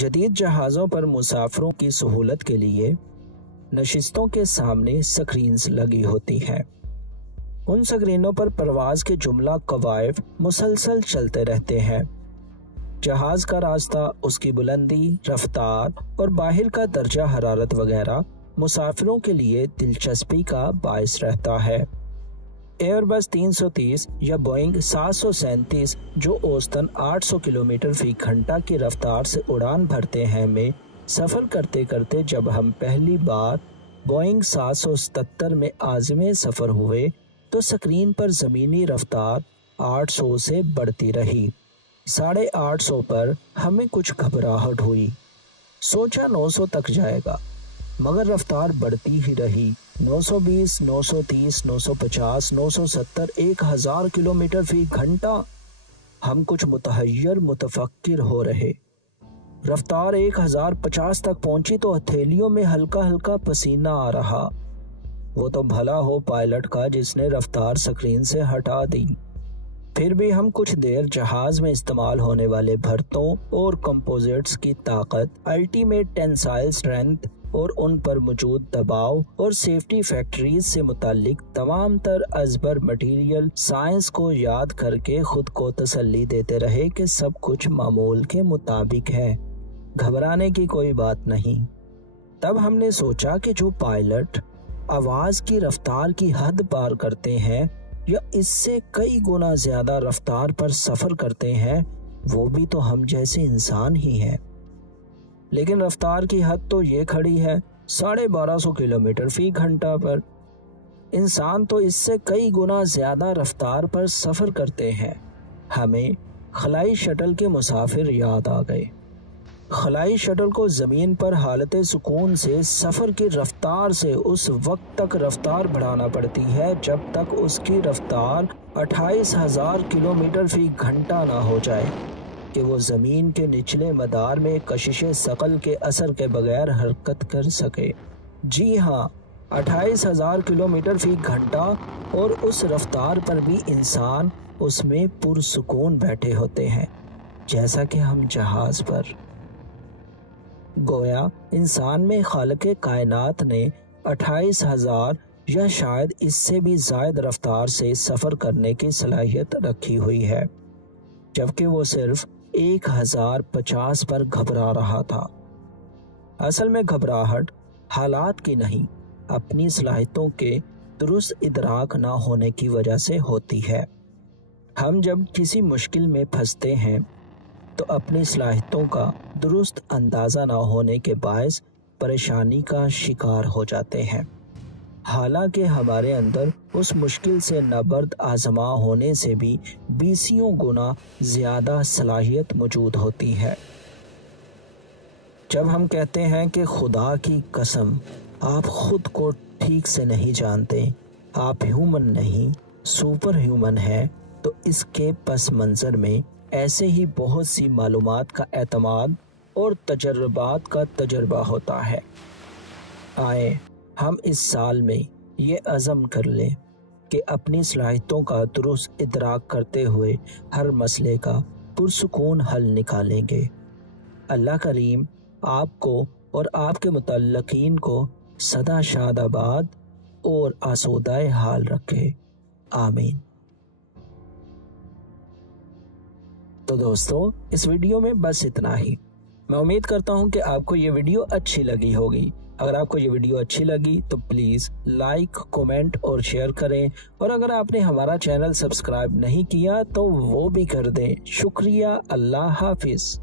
جدید جہازوں پر مسافروں کی سہولت کے لیے نشستوں کے سامنے سکرینز لگی ہوتی ہیں۔ ان سکرینوں پر پرواز کے جملہ قوائف مسلسل چلتے رہتے ہیں۔ جہاز کا راستہ، اس کی بلندی، رفتار اور باہر کا درجہ حرارت وغیرہ مسافروں کے لیے دلچسپی کا باعث رہتا ہے۔ ایئر بس 330 یا بوئنگ 737 جو اوسطاً 800 کلومیٹر فی گھنٹہ کی رفتار سے اڑان بھرتے ہیں میں سفر کرتے کرتے جب ہم پہلی بار بوئنگ 777 میں عازم سفر ہوئے تو سکرین پر زمینی رفتار 800 سے بڑھتی رہی۔ 850 پر ہمیں کچھ گھبراہٹ ہوئی، سوچا 900 تک جائے گا، مگر رفتار بڑھتی ہی رہی۔ 920، 930، 950، 970، 1000 کلومیٹر فی گھنٹہ۔ ہم کچھ متحیر متفکر ہو رہے۔ رفتار 1050 تک پہنچی تو ہتھیلیوں میں ہلکا ہلکا پسینہ آ رہا۔ وہ تو بھلا ہو پائلٹ کا جس نے رفتار سکرین سے ہٹا دی۔ پھر بھی ہم کچھ دیر جہاز میں استعمال ہونے والے بھرتوں اور کمپوزٹس کی طاقت، الٹیمیٹ ٹینسائل اسٹرینتھ اور ان پر موجود دباؤ اور سیفٹی فیکٹریز سے متعلق تمام تر ازبر مٹیریل سائنس کو یاد کر کے خود کو تسلی دیتے رہے کہ سب کچھ معمول کے مطابق ہے، گھبرانے کی کوئی بات نہیں۔ تب ہم نے سوچا کہ جو پائلٹ آواز کی رفتار کی حد پار کرتے ہیں یا اس سے کئی گنا زیادہ رفتار پر سفر کرتے ہیں وہ بھی تو ہم جیسے انسان ہی ہیں، لیکن رفتار کی حد تو یہ کھڑی ہے 1250 کلومیٹر فی گھنٹہ پر۔ انسان تو اس سے کئی گنا زیادہ رفتار پر سفر کرتے ہیں۔ ہمیں خلائی شٹل کے مسافر یاد آ گئے۔ خلائی شٹل کو زمین پر حالت سکون سے سفر کی رفتار سے اس وقت تک رفتار بڑھانا پڑتی ہے جب تک اس کی رفتار 28,000 کلومیٹر فی گھنٹہ نہ ہو جائے کہ وہ زمین کے نچلے مدار میں کشش ثقل کے اثر کے بغیر حرکت کر سکے۔ جی ہاں، 28,000 کلومیٹر فی گھنٹہ، اور اس رفتار پر بھی انسان اس میں پرسکون بیٹھے ہوتے ہیں جیسا کہ ہم جہاز پر۔ گویا انسان میں خالق کائنات نے 28,000 یا شاید اس سے بھی زائد رفتار سے سفر کرنے کی صلاحیت رکھی ہوئی ہے، جبکہ وہ صرف 1050 پر گھبرا رہا تھا۔ اصل میں گھبراہٹ حالات کی نہیں، اپنی صلاحیتوں کے درست ادراک نہ ہونے کی وجہ سے ہوتی ہے۔ ہم جب کسی مشکل میں پھنستے ہیں تو اپنی صلاحیتوں کا درست اندازہ نہ ہونے کے باعث پریشانی کا شکار ہو جاتے ہیں، حالانکہ ہمارے اندر اس مشکل سے نبرد آزما ہونے سے بھی 20 گنا زیادہ صلاحیت موجود ہوتی ہے۔ جب ہم کہتے ہیں کہ خدا کی قسم آپ خود کو ٹھیک سے نہیں جانتے، آپ ہیومن نہیں سپر ہیومن ہیں، تو اس کے پس منظر میں ایسے ہی بہت سی معلومات کا اعتماد اور تجربات کا تجربہ ہوتا ہے۔ آئیں ہم اس سال میں یہ عزم کر لیں کہ اپنی صلاحیتوں کا درست ادراک کرتے ہوئے ہر مسئلے کا پرسکون حل نکالیں گے۔ اللہ کریم آپ کو اور آپ کے متعلقین کو سدا شاد آباد اور آسودہ حال رکھے، آمین۔ تو دوستو، اس ویڈیو میں بس اتنا ہی۔ میں امید کرتا ہوں کہ آپ کو یہ ویڈیو اچھی لگی ہوگی۔ اگر آپ کو یہ ویڈیو اچھی لگی تو پلیز لائک، کومنٹ اور شیئر کریں، اور اگر آپ نے ہمارا چینل سبسکرائب نہیں کیا تو وہ بھی کر دیں۔ شکریہ، اللہ حافظ۔